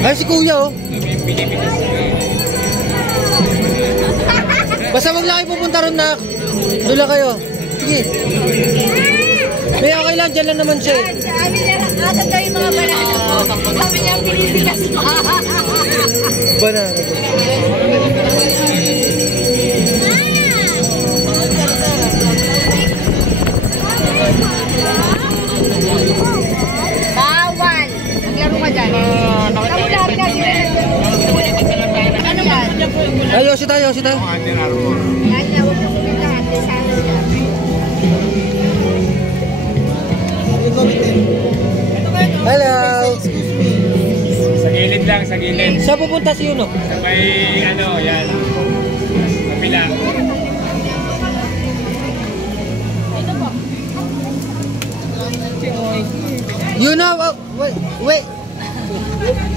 Ay, si Kuya, oh. Basta wag lang kayo pupunta ron na. Dula kayo. Sige. May okay lang, dyan lang naman siya. Sabi niya, ata daw yung mga banana ko. Sabi niya, pinipigas mo. Banana ko. Bawal. Naglaro ka dyan. Kamulari ka sila. Ano yan? Ay, yosi tayo, yosi tayo. Yan na, huwag mo kumilahat. Sana siya. Hello. Sa gilid lang, sa gilid. Saan pupunta si Yuno? Sa may ano, yan. Kapila. Yuno, wait.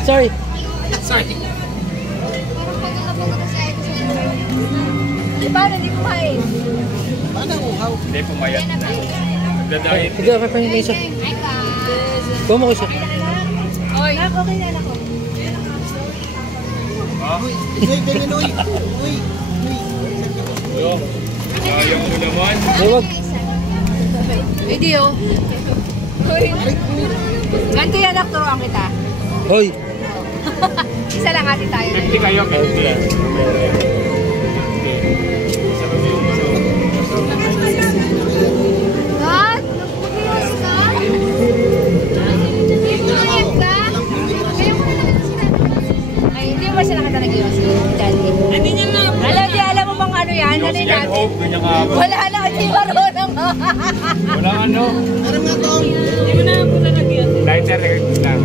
Sorry. Sorry. Paano hindi kumain? Hindi pumayat. Nagdadahit. Sige, pa yung isa. Kuha mo ko siya. Oy. Okay na ako. Ha? Yo. Ayaw mo naman. Huwag. Hindi oh. Ganito yan, nakturuan kita. Hoy. Isa lang ati tayo. 50 kayo, 50. God? Nagpapayos ka? Hindi mo naman ka? Kaya mo na lang sila. Ay, hindi mo ba sila kita nag-iwas? Daddy. Hindi niya na. Alam mo bang ano yan? Ano Yan, natin? hope. Ganyan ka ba? Wala na, hindi marunong. Walang ano. Hindi mo na po na nag-iwas. Lighter, lang.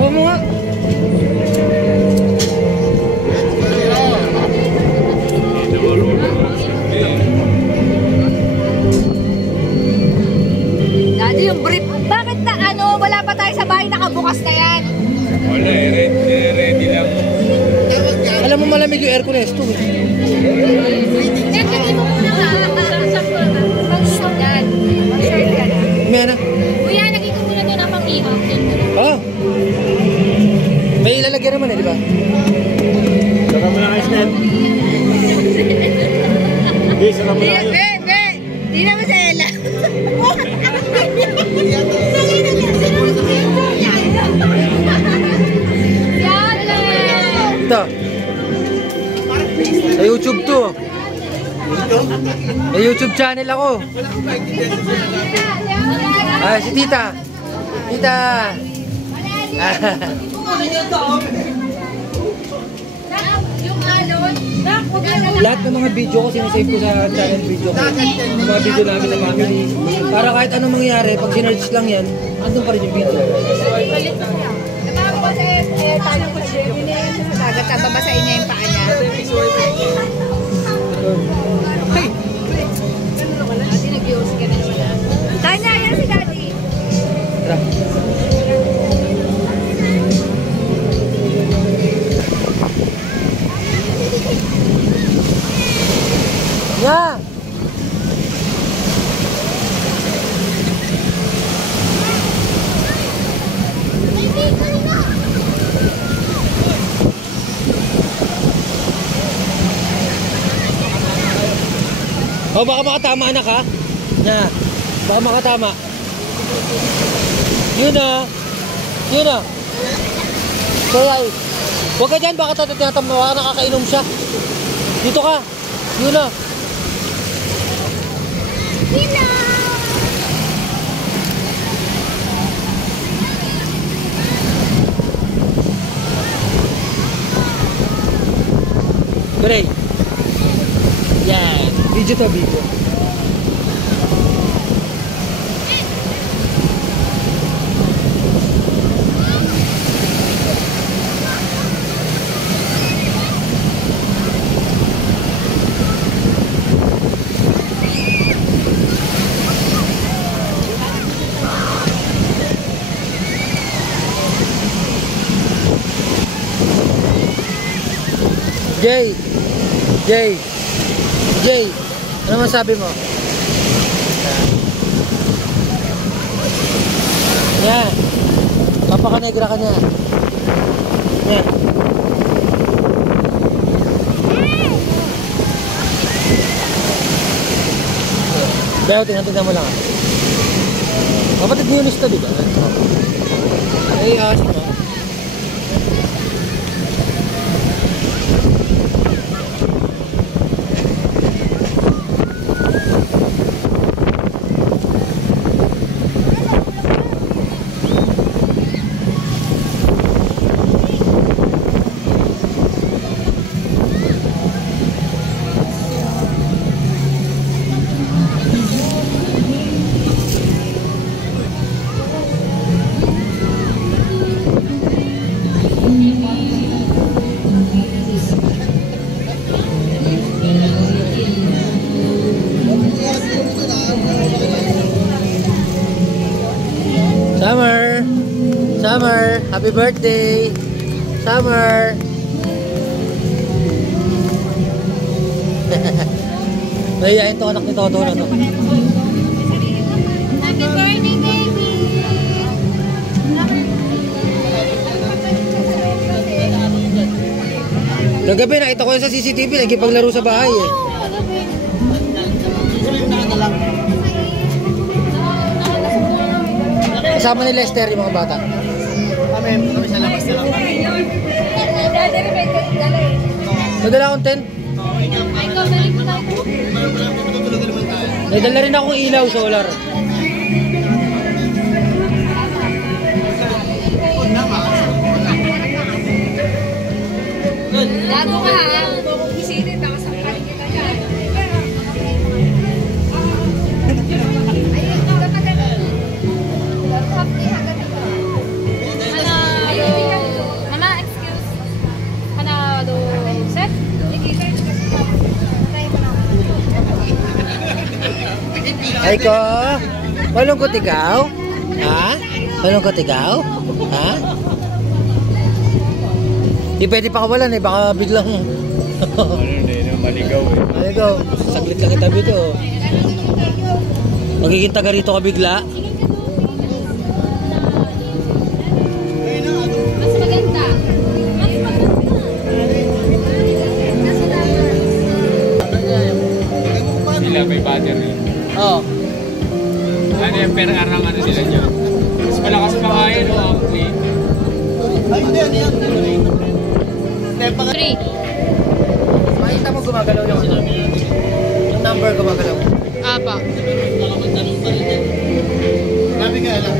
Kuha mo nga. Daddy, yung brief. Bakit na ano? Wala pa tayo sa bahay, nakabukas na yan. Wala, ready lang. Alam mo malamig yung aircon esto. Hindi mo muna ka. Pang-short yan. Pang-short ka na. May na. Kuya, nakita mo na doon ang pang-ihaw. Oh. May ilalagyan naman eh, di ba? Saka mo lang ice net. Hindi, saka mo lang yun. Di na mo sa Ella. Ito. Sa YouTube to. May YouTube channel ako. Ah, si Tita. Tita. Yung alon. Lahat ng mga video ko sinasave ko sa channel video ko. Yung mga video namin sa family. Para kahit anong mangyari, pag sinerge lang yan, andun pa rin yung video. Tayo ko siya. Dagat ka, babasain niya yung paa niya. Daddy, nag-ios ka na naman. Tanya, yan si Daddy. Tara. Yeah. Oh, baka makatama anak ha. Na. Baka makatama. Yun na. Yun na. Kaya Huwag ka dyan, baka tinatam na, baka nakakainom siya. Dito ka. Yun na. Gray. Yan. Video to, video. Jay, ano masabi mo? Yan. Papaka-negra ka niya. Yan. Pero tingnan mo lang. Kapatid ni Yunis to, di ba? Ay, asin mo. Summer, happy birthday! Summer! Mahihayin to anak ni Toto na to. Happy birthday, baby! Kagabi nakita ko yun sa CCTV, nagipaglaro sa bahay eh. Kasama ni Lester yung mga bata. Kami sa labas na lang. Nadala akong tent. Nadala rin akong ilaw, solar. Lago ka ha. Kung bisinin, baka samparin kita dyan. Ayun, kapatid. Mama, excuse. Ano, set? Ay ko, malungkot ikaw? Ha? Malungkot ikaw? Ha? Di pwede pa kawalan eh, baka biglang... Ano na, maligaw eh. Maligaw, saglit lang kita dito. Magiging taga rito ka bigla. Mas maganda. Mas maganda. Sila may battery. Oo. Ano yung per arang ano sila nyo? Mas malakas pa nga yun, no? Wait. Ay, hindi, ano yan? Step pa nga. 3. Makita mo gumagalaw yung ano. Yung number gumagalaw. Apa. Nabi ka alak.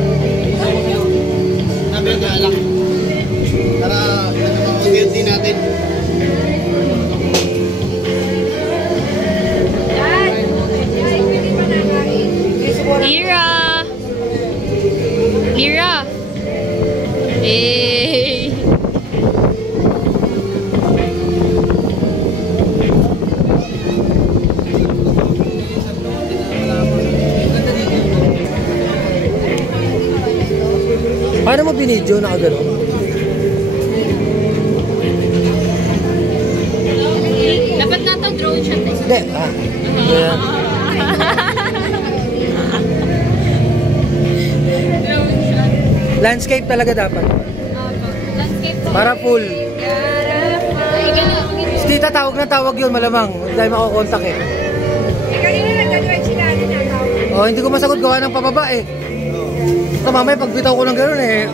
Nabi ka alak. Para mag-guilty natin. Lira! Lira! Hey! Paano mo binidyo na kagano? Dapat nga ito drone shot eh. Hindi, yeah. Landscape talaga dapat. Landscape po. Para full. Ay, gano'n. Si tita tawag na tawag yun, malamang. Hindi tayo makukontak eh. Kanina nagdadrive sila na tawag. Oh, hindi ko masagot gawa ng pababa eh. So mamaya pagbitaw ko ng gano'n eh.